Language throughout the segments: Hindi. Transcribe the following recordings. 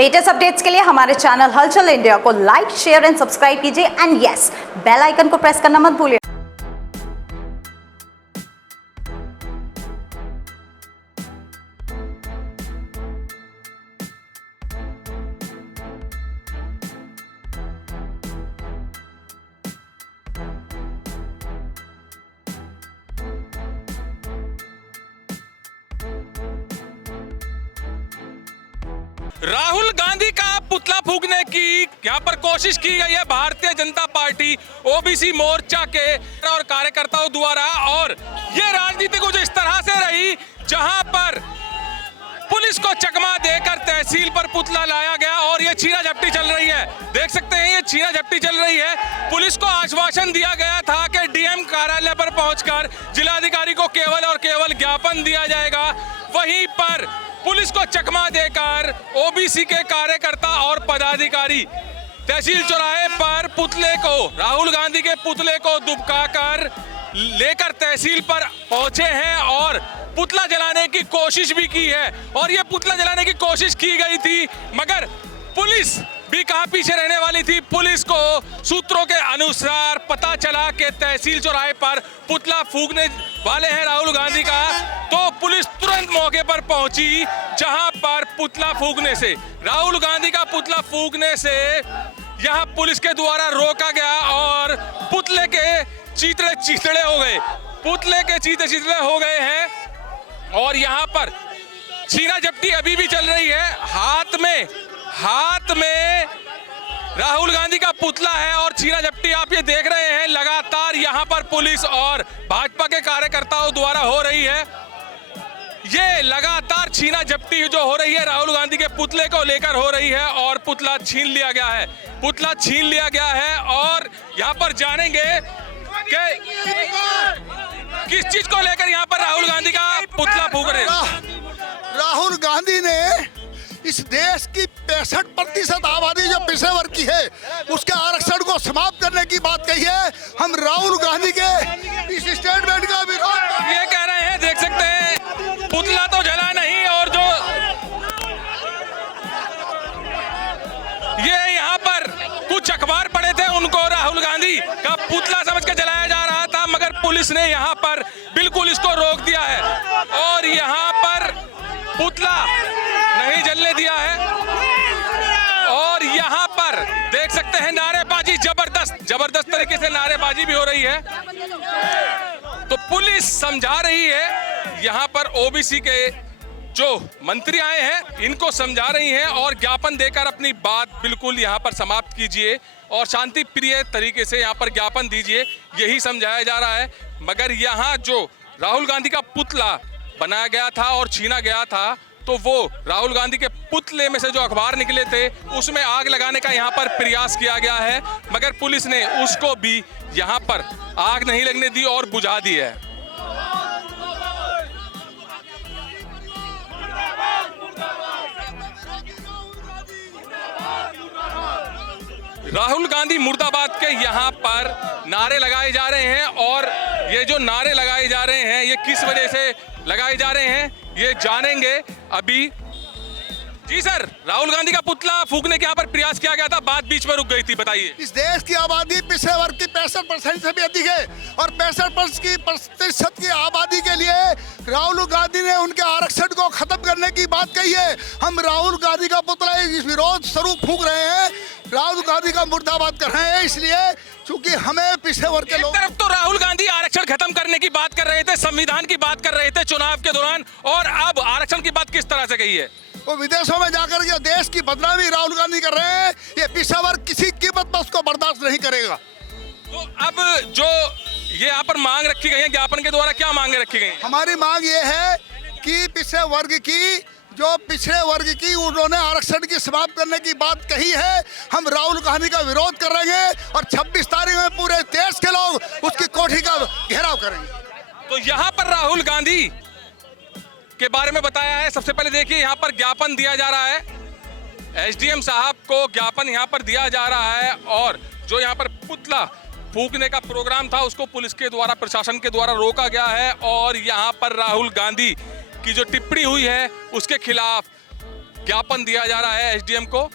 लेटेस्ट अपडेट्स के लिए हमारे चैनल हलचल इंडिया को लाइक, शेयर एंड सब्सक्राइब कीजिए एंड यस, बेल आइकन को प्रेस करना मत भूलिए। राहुल गांधी का पुतला फूंकने की यहाँ पर कोशिश की गई है भारतीय जनता पार्टी ओबीसी मोर्चा के और कार्यकर्ताओं द्वारा, और ये राजनीति कुछ इस तरह से रही जहां पर पुलिस को चकमा देकर तहसील पर पुतला लाया गया और ये छीना झपटी चल रही है। देख सकते हैं ये छीना झपटी चल रही है। पुलिस को आश्वासन दिया गया था कि डीएम कार्यालय पर पहुंचकर जिलाधिकारी को केवल और केवल ज्ञापन दिया जाएगा, वहीं पर पुलिस को चकमा देकर ओबीसी के कार्यकर्ता और पदाधिकारी तहसील चौराहे पर पुतले को, राहुल गांधी के पुतले को दुबकाकर लेकर तहसील पर पहुंचे हैं और पुतला जलाने की कोशिश भी की है। और ये पुतला जलाने की कोशिश की गई थी मगर पुलिस भी कहां पीछे रहने वाली थी। पुलिस को सूत्रों के अनुसार पता चला कि तहसील चौराहे पर पुतला फूंकने वाले हैं राहुल गांधी का, तो पुलिस तुरंत मौके पर पहुंची जहां पर पुतला फूंकने से, राहुल गांधी का पुतला फूंकने से यहां पुलिस के द्वारा रोका गया और पुतले के चीथड़े चीथड़े हो गए, पुतले के चीथड़े चीथड़े हो गए हैं। और यहां पर छीना झपटी अभी भी चल रही है। हाथ में राहुल गांधी का पुतला है और छीना झपटी आप ये देख रहे हैं लगातार यहां पर पुलिस और भाजपा के कार्यकर्ताओं द्वारा हो रही है। ये लगातार छीना झपटी जो हो रही है राहुल गांधी के पुतले को लेकर हो रही है और पुतला छीन लिया गया है, पुतला छीन लिया गया है। और यहां पर जानेंगे कि किस चीज को लेकर यहां पर राहुल गांधी का पुतला फूंक रहे हैं। राहुल गांधी ने इस देश की 65% आबादी जो पिछड़े वर्ग की है उसके आरक्षण को समाप्त करने की बात कही है। हम राहुल गांधी के इस स्टेटमेंट का विरोध ये कह रहे हैं। देख सकते हैं पुतला तो जला नहीं, और जो ये यहाँ पर कुछ अखबार पड़े थे उनको राहुल गांधी का पुतला समझ के जलाया जा रहा था, मगर पुलिस ने यहाँ पर बिल्कुल इसको रोक दिया है और यहाँ पर पुतला नहीं जलने दिया है। और यहाँ पर देख सकते हैं नारेबाजी, जबरदस्त तरीके से नारेबाजी भी हो रही है। तो पुलिस समझा रही है, यहाँ पर ओबीसी के जो मंत्री आए हैं इनको समझा रही हैं और ज्ञापन देकर अपनी बात बिल्कुल यहाँ पर समाप्त कीजिए और शांति प्रिय तरीके से यहाँ पर ज्ञापन दीजिए, यही समझाया जा रहा है। मगर यहाँ जो राहुल गांधी का पुतला बनाया गया था और छीना गया था, तो वो राहुल गांधी के पुतले में से जो अखबार निकले थे उसमें आग लगाने का यहाँ पर प्रयास किया गया है, मगर पुलिस ने उसको भी यहाँ पर आग नहीं लगने दी और बुझा दी है। राहुल गांधी मुर्दाबाद के यहाँ पर नारे लगाए जा रहे हैं और ये जो नारे लगाए जा रहे हैं ये किस वजह से लगाए जा रहे हैं ये जानेंगे अभी। जी सर, राहुल गांधी का पुतला फूंकने के यहाँ पर प्रयास किया गया था, बात बीच में रुक गई थी, बताइए। इस देश की आबादी पिछड़े वर्ग की 65% से भी अधिक है और 65% की आबादी के लिए राहुल गांधी ने उनके आरक्षण को खत्म करने की बात कही है। हम राहुल गांधी का पुतला इस विरोध स्वरूप फूंक रहे हैं, राहुल गांधी का मुर्दाबाद कर रहे हैं, इसलिए क्योंकि हमें पिछड़े वर्ग के लोग। तरफ तो राहुल गांधी आरक्षण खत्म करने की बात कर रहे थे, संविधान की बात कर रहे थे चुनाव के दौरान, और अब आरक्षण की बात किस तरह से कही है? वो विदेशों में जाकर के देश की बदनामी राहुल गांधी कर रहे हैं। ये पिछड़ा वर्ग किसी कीमत पर उसको बर्दाश्त नहीं करेगा। तो अब जो ये यहाँ पर मांग रखी गई है ज्ञापन के द्वारा, क्या मांगे रखी गई? हमारी मांग ये है कि पिछड़े वर्ग की उन्होंने आरक्षण की समाप्त करने की बात कही है, हम राहुल गांधी का विरोध करेंगे और 26 तारीख में पूरे देश के लोग उसकी कोठी का घेराव करेंगे। तो यहाँ पर राहुल गांधी के बारे में बताया है। सबसे पहले देखिए यहाँ पर ज्ञापन दिया जा रहा है, एसडीएम साहब को ज्ञापन यहाँ पर दिया जा रहा है और जो यहाँ पर पुतला फूंकने का प्रोग्राम था उसको पुलिस के द्वारा, प्रशासन के द्वारा रोका गया है। और यहाँ पर राहुल गांधी की जो टिप्पणी हुई है उसके खिलाफ ज्ञापन दिया जा रहा है एसडीएम को।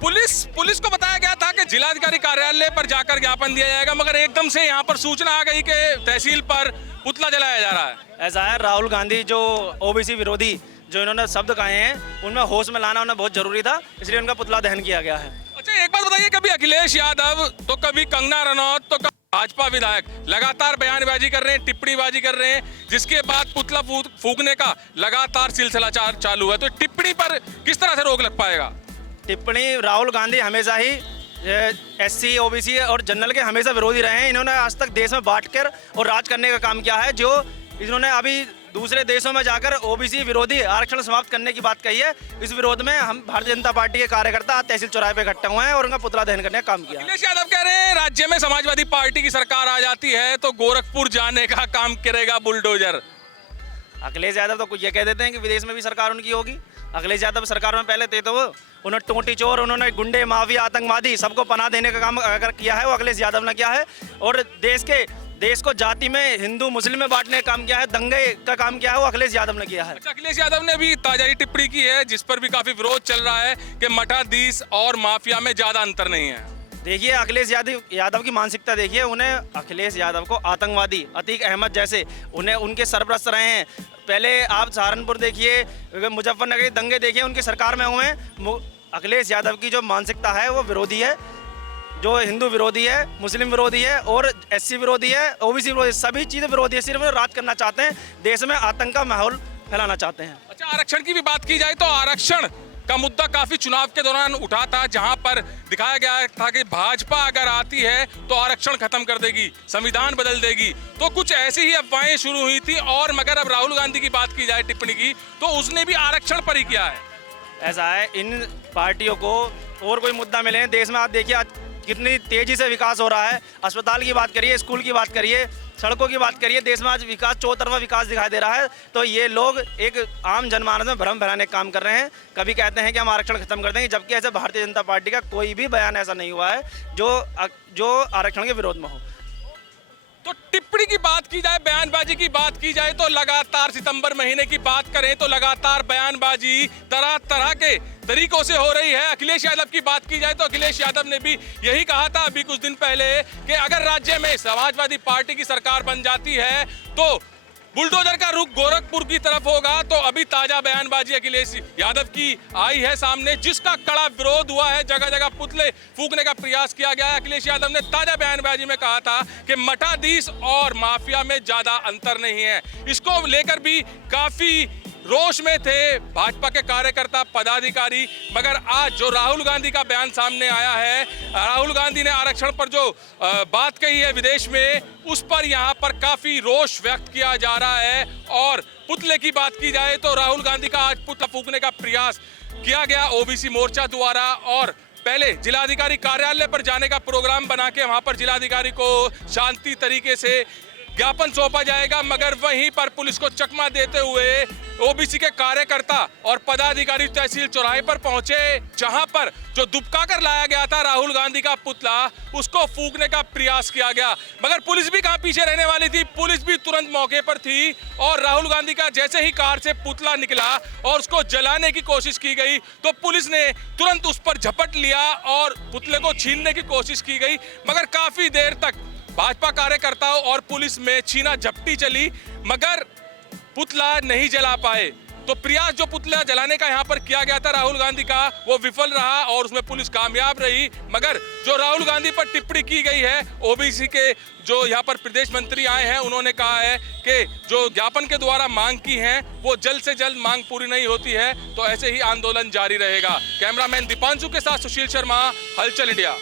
पुलिस को बताया गया था कि जिलाधिकारी कार्यालय पर जाकर ज्ञापन दिया जाएगा, मगर एकदम से यहाँ पर सूचना आ गई कि तहसील पर पुतला जलाया जा रहा है। ऐसा है, राहुल गांधी जो ओबीसी विरोधी जो इन्होंने शब्द कहे हैं उनमें होश में लाना उन्हें बहुत जरूरी था, इसलिए उनका पुतला दहन किया गया है। अच्छा, एक बात बताइए, कभी अखिलेश यादव तो कभी कंगना रनौत तो कभी भाजपा विधायक लगातार बयानबाजी कर रहे हैं, टिप्पणीबाजी कर रहे हैं, जिसके बाद पुतला फूकने का लगातार सिलसिला चालू है, तो टिप्पणी पर किस तरह से रोक लग पाएगा? टिप्पणी राहुल गांधी हमेशा ही एससी ओबीसी और जनरल के हमेशा विरोधी रहे हैं। इन्होंने आज तक देश में बांटकर और राज करने का काम किया है। जो इन्होंने अभी दूसरे देशों में जाकर ओबीसी विरोधी आरक्षण समाप्त करने की बात कही है, इस विरोध में हम भारतीय जनता पार्टी के कार्यकर्ता तहसील चौराहे पे इकट्ठे हुए हैं और उनका पुतला दहन करने का काम किया। अखिलेश यादव कह रहे हैं राज्य में समाजवादी पार्टी की सरकार आ जाती है तो गोरखपुर जाने का काम करेगा बुलडोजर। अखिलेश यादव तो कुछ ये कह देते हैं कि विदेश में भी सरकार उनकी होगी। अखिलेश यादव सरकार में पहले थे तो वो उन्होंने टोटी चोर, उन्होंने गुंडे, माफिया, आतंकवादी सबको पनाह देने का काम अगर किया है वो अखिलेश यादव ने किया है, और देश को जाति में हिंदू मुस्लिम में बांटने का काम किया है, दंगे का काम किया है वो अखिलेश यादव ने किया है। अच्छा, अखिलेश यादव ने भी ताजा ही टिप्पणी की है जिस पर भी काफी विरोध चल रहा है कि मठाधीश और माफिया में ज्यादा अंतर नहीं है। देखिए अखिलेश यादव की मानसिकता देखिए, उन्हें अखिलेश यादव को आतंकवादी अतीक अहमद जैसे उन्हें उनके सरपरस्त रहे हैं। पहले आप सहारनपुर देखिए, मुजफ्फरनगर दंगे देखिए, उनकी सरकार में हुए हैं। अखिलेश यादव की जो मानसिकता है वो विरोधी है, जो हिंदू विरोधी है, मुस्लिम विरोधी है और एससी विरोधी है, ओबीसी विरोधी, सभी चीज़ें विरोधी है। सिर्फ राज करना चाहते हैं, देश में आतंक का माहौल फैलाना चाहते हैं। अच्छा, आरक्षण की भी बात की जाए तो आरक्षण का मुद्दा काफी चुनाव के दौरान उठा था, जहां पर दिखाया गया था कि भाजपा अगर आती है तो आरक्षण खत्म कर देगी, संविधान बदल देगी, तो कुछ ऐसी ही अफवाहें शुरू हुई थी। और मगर अब राहुल गांधी की बात की जाए टिप्पणी की तो उसने भी आरक्षण पर ही किया है। ऐसा है, इन पार्टियों को और कोई मुद्दा मिले हैं देश में, आप देखिए आज कितनी तेजी से विकास हो रहा है। अस्पताल की बात करिए, स्कूल की बात करिए, सड़कों की बात करिए, देश में आज विकास चौतरफा विकास दिखाई दे रहा है। तो ये लोग एक आम जनमानस में भ्रम फैलाने का काम कर रहे हैं। कभी कहते हैं कि हम आरक्षण खत्म कर देंगे, जबकि ऐसे भारतीय जनता पार्टी का कोई भी बयान ऐसा नहीं हुआ है जो आरक्षण के विरोध में हो। तो टिप्पणी की बात की जाए, बयानबाजी की बात की जाए तो लगातार सितंबर महीने की बात करें तो लगातार बयानबाजी तरह तरह के तरीकों से हो रही है। अखिलेश यादव की बात की जाए तो अखिलेश यादव ने भी यही कहा था अभी कुछ दिन पहले कि अगर राज्य में समाजवादी पार्टी की सरकार बन जाती है तो बुलडोजर का रुख गोरखपुर की तरफ होगा। तो अभी ताजा बयानबाजी अखिलेश यादव की आई है सामने, जिसका कड़ा विरोध हुआ है। जगह जगह पुतले फूकने का प्रयास किया गया है। अखिलेश यादव ने ताजा बयानबाजी में कहा था कि मठाधीश और माफिया में ज्यादा अंतर नहीं है। इसको लेकर भी काफी रोष में थे भाजपा के कार्यकर्ता पदाधिकारी, मगर आज जो राहुल गांधी का बयान सामने आया है, राहुल गांधी ने आरक्षण पर जो बात कही है विदेश में, उस पर यहाँ पर काफी रोष व्यक्त किया जा रहा है। और पुतले की बात की जाए तो राहुल गांधी का आज पुतला फूकने का प्रयास किया गया ओबीसी मोर्चा द्वारा, और पहले जिलाधिकारी कार्यालय पर जाने का प्रोग्राम बना के वहां पर जिलाधिकारी को शांति तरीके से ज्ञापन सौंपा जाएगा, मगर वहीं पर पुलिस को चकमा देते हुए ओबीसी के कार्यकर्ता और पदाधिकारी तहसील चौराहे पर पहुंचे, जहां पर जो दुबका कर लाया गया था राहुल गांधी का पुतला, उसको फूकने का प्रयास किया गया। मगर पुलिस भी कहां पीछे रहने वाली थी, पुलिस भी तुरंत मौके पर थी और राहुल गांधी का जैसे ही कार से पुतला निकला और उसको जलाने की कोशिश की गई तो पुलिस ने तुरंत उस पर झपट लिया और पुतले को छीनने की कोशिश की गई। मगर काफी देर तक भाजपा कार्यकर्ताओं और पुलिस में छीना झपटी चली, मगर पुतला नहीं जला पाए। तो प्रयास जो पुतला जलाने का यहाँ पर किया गया था राहुल गांधी का, वो विफल रहा और उसमें पुलिस कामयाब रही। मगर जो राहुल गांधी पर टिप्पणी की गई है, ओबीसी के जो यहाँ पर प्रदेश मंत्री आए हैं, उन्होंने कहा है कि जो ज्ञापन के द्वारा मांग की है वो जल्द से जल्द मांग पूरी नहीं होती है, तो ऐसे ही आंदोलन जारी रहेगा। कैमरामैन दीपांशु के साथ सुशील शर्मा, हलचल इंडिया।